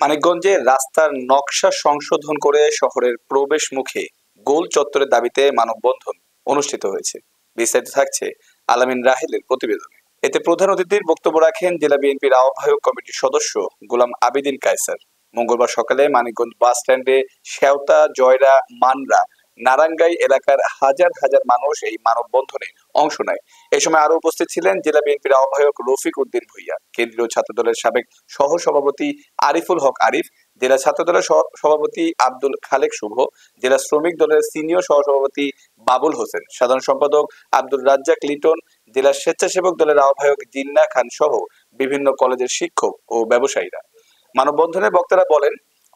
মানিকগঞ্জে রাস্তার নকশা সংশোধন করে শহরের প্রবেশ মুখে গোল চত্বরের দাবিতে মানববন্ধন অনুষ্ঠিত হয়েছে। বিস্তারিত থাকছে আলামিন রাহেলের প্রতিবেদনে। এতে প্রধান অতিথির বক্তব্য রাখেন জেলা বিএনপির আহ্বায়ক কমিটির সদস্য গোলাম আবিদিন কায়সার। মঙ্গলবার সকালে মানিকগঞ্জ বাস স্ট্যান্ডে শেওতা, জয়রা, মানরা, নারাঙ্গাই এলাকার হাজার হাজার মানুষ এই মানববন্ধনে অংশ নেয়। এই সময় আরো উপস্থিত ছিলেন জেলা বিএনপির আহ্বায়ক রফিক উদ্দিন ভুইয়া, কেন্দ্রীয় ছাত্রদলের সাবেক সহ সভাপতি আরিফুল হক আরিফ, জেলা ছাত্রদলের সভাপতি আব্দুল খালেক শুভ, জেলা শ্রমিক দলের সিনিয়র সহসভাপতি বাবুল হোসেন, সাধারণ সম্পাদক আব্দুল রাজ্জাক লিটন, জেলা স্বেচ্ছাসেবক দলের আহ্বায়ক জিন্না খান সহ বিভিন্ন কলেজের শিক্ষক ও ব্যবসায়ীরা। মানববন্ধনে বক্তারা বলেন,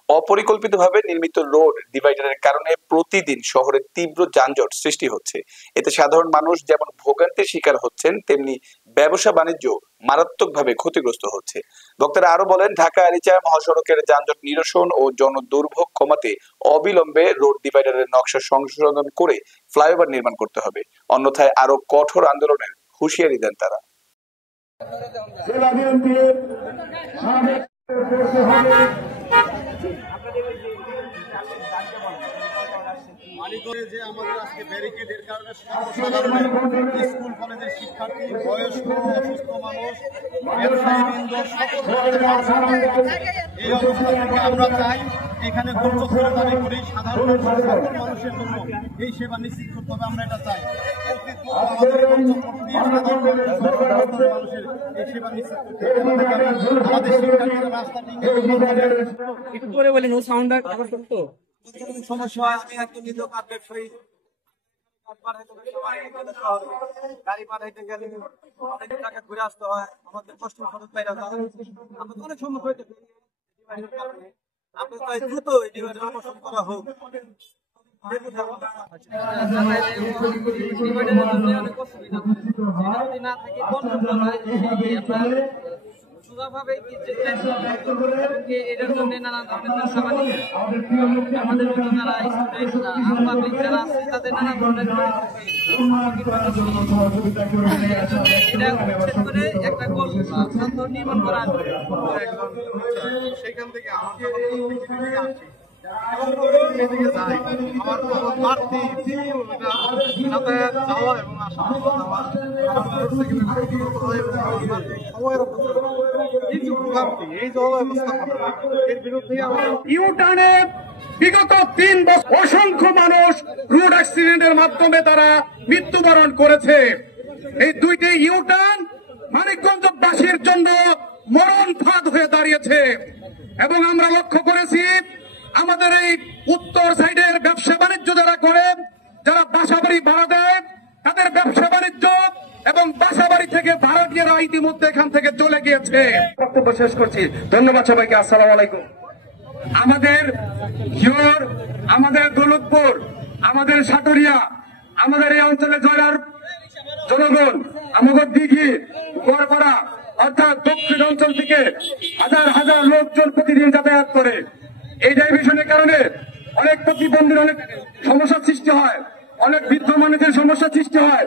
অপরিকল্পিতভাবে নির্মিত রোড ডিভাইডারের কারণে প্রতিদিন শহরে তীব্র যানজট সৃষ্টি হচ্ছে। এতে সাধারণ মানুষ যেমন ভোগান্তির শিকার হচ্ছেন, তেমনি ব্যবসা বাণিজ্য মারাত্মকভাবে ক্ষতিগ্রস্ত হচ্ছে। বক্তারা আরো বলেন, ঢাকা আরিচা মহাসড়কের যানজট নিরসন ও জনদুর্ভোগ কমাতে অবিলম্বে রোড ডিভাইডারের নকশা সংশোধন করে ফ্লাইওভার নির্মাণ করতে হবে, অন্যথায় আরো কঠোর আন্দোলনের হুঁশিয়ারি দেন তারা। মানিকগঞ্জে যে আমাদের আজকে ব্যারিকেডের কারণে সর্বসাধারণের স্কুল কলেজের শিক্ষার্থী, বয়স্ক, অসুস্থ মানুষ, ব্যবসায়ীবৃন্দ এই অবস্থা থেকে আমরা চাই এখানে ধৈর্য দাবি করি সাধারণ মানুষের জন্য এই সেবা নিশ্চিত করতে হবে। আমরা এটা চাই আমাদের মানুষের এই সেবা নিশ্চিত করতে হবে। আমাদের শিক্ষার্থীরা রাস্তাটি একটু করে বলেন, ও সাউন্ড সমস্যা হয়। আমি একজন নিদকার ব্যবসায়ী, গাড়ি পাঠাইতে গেলে অনেক টাকা ঘুরে আসতে হয়, আমাদের কষ্ট খরচ বাইরে যায়, আমাদের অনেক সমস্যা হইতে আমরা চাই দ্রুত এই ডিভাইডার অপসারণ করা হোক। সোজাভাবে এটার জন্য নানা ধরনের ব্যবসা বাণিজ্য আমাদের মতো যারা পাবলিক যারা আছে তাদের নানা ধরনের করে একটা গোল চত্বর নির্মাণ করা সেখান থেকে আমাকে যাতায়াত যাওয়া এবং আসা ইউটার্নে বিগত 3 বছর অসংখ্য মানুষ রোড অ্যাক্সিডেন্টের মাধ্যমে তারা মৃত্যুবরণ করেছে। এই দুইটি ইউটার্ন মানিকগঞ্জবাসীর জন্য মরণ ফাঁদ হয়ে দাঁড়িয়েছে এবং আমরা লক্ষ্য করেছি আমাদের এই উত্তর সাইডের ব্যবসা বাণিজ্য যারা করে, যারা বাসাবাড়ি ভাড়া দেয়, তাদের ব্যবসা বাণিজ্য এবং বাসাবাড়ি থেকে ভাড়াটিয়ারা ইতিমধ্যে এখান থেকে চলে গিয়েছে। বক্তব্য শেষ করছি। ধন্যবাদ সবাইকে। আসসালামু আলাইকুম। আমাদের হিওর, আমাদের দৌলতপুর, আমাদের সাটুরিয়া, আমাদের এই অঞ্চলে জয়লার জনগণ, আমাদের দিঘি, গোয়ারপাড়া অর্থাৎ দক্ষিণ অঞ্চল থেকে হাজার হাজার লোকজন প্রতিদিন যাতায়াত করে। এই ডাইভিশনের কারণে অনেক প্রতিবন্ধীর অনেক সমস্যার সৃষ্টি হয়, অনেক বৃদ্ধ মানুষের সমস্যার সৃষ্টি হয়।